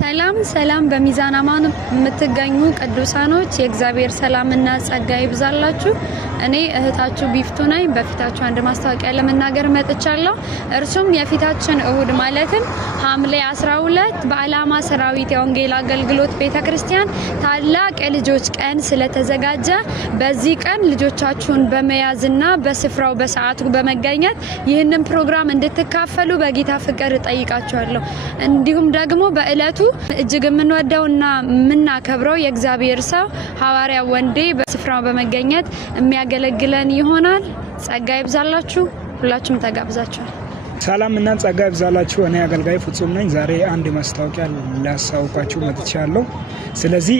ሰላም ሰላም በሚዛን አማን የምትገኙ ቅዱሳኖች የእግዚአብሔር ሰላምና ጸጋ ይብዛላችሁ። እኔ እህታችሁ ቢፍቱ ነኝ። በፊታችሁ አንድ ማስታወቂያ ለመናገር መጥቻለሁ። እርሱም የፊታችን እሁድ ማለትም ሐምሌ 12 በአላማ ሰራዊት የወንጌል አገልግሎት ቤተክርስቲያን ታላቅ የልጆች ቀን ስለተዘጋጀ በዚህ ቀን ልጆቻችሁን በመያዝና በስፍራው በሰዓቱ በመገኘት ይህንን ፕሮግራም እንድትካፈሉ በጌታ ፍቅር ጠይቃችኋለሁ። እንዲሁም ደግሞ በእለቱ እጅግ የምንወደውና የምናከብረው የእግዚአብሔር ሰው ሐዋርያ ወንዴ በስፍራው በመገኘት የሚያገለግለን ይሆናል። ጸጋ ይብዛላችሁ። ሁላችሁም ተጋብዛችኋል። ሰላም እና ጸጋ ይብዛላችሁ። እኔ አገልጋይ ፍጹም ነኝ። ዛሬ አንድ ማስታወቂያ ላሳውቃችሁ መጥቻለሁ። ስለዚህ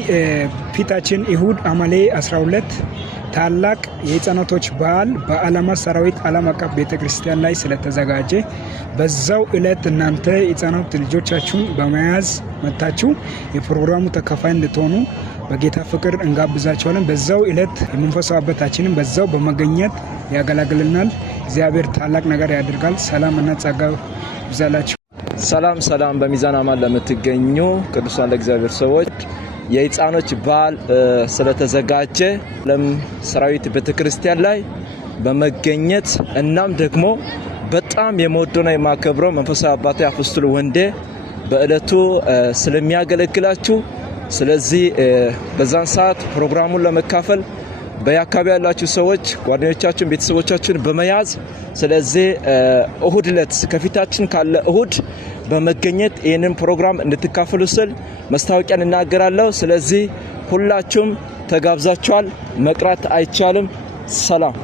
ፊታችን እሁድ ሐምሌ 12 ታላቅ የህፃናቶች በዓል በአላማ ሰራዊት ዓለም አቀፍ ቤተክርስቲያን ላይ ስለተዘጋጀ በዛው እለት እናንተ ህፃናት ልጆቻችሁን በመያዝ መጣችሁ የፕሮግራሙ ተካፋይ እንድትሆኑ በጌታ ፍቅር እንጋብዛችኋለን። በዛው እለት የመንፈሳዊ አባታችንን በዛው በመገኘት ያገለግልናል። እግዚአብሔር ታላቅ ነገር ያደርጋል። ሰላም እና ጸጋ ይብዛላችሁ። ሰላም በሚዛን አማን ለምትገኙ ቅዱሳን ለእግዚአብሔር ሰዎች የህፃኖች በዓል ስለተዘጋጀ ዓለም ሰራዊት ቤተክርስቲያን ላይ በመገኘት እናም ደግሞ በጣም የምወደውና የማከብረው መንፈሳዊ አባቴ አፖስቶል ወንዴ በእለቱ ስለሚያገለግላችሁ ስለዚህ በዛን ሰዓት ፕሮግራሙን ለመካፈል በያካባቢ ያላችሁ ሰዎች ጓደኞቻችሁን ቤተሰቦቻችሁን በመያዝ ስለዚህ እሁድ ዕለት ከፊታችን ካለ እሁድ በመገኘት ይህንን ፕሮግራም እንድትካፈሉ ስል ማስታወቂያን እናገራለሁ። ስለዚህ ሁላችሁም ተጋብዛችኋል። መቅረት አይቻልም። ሰላም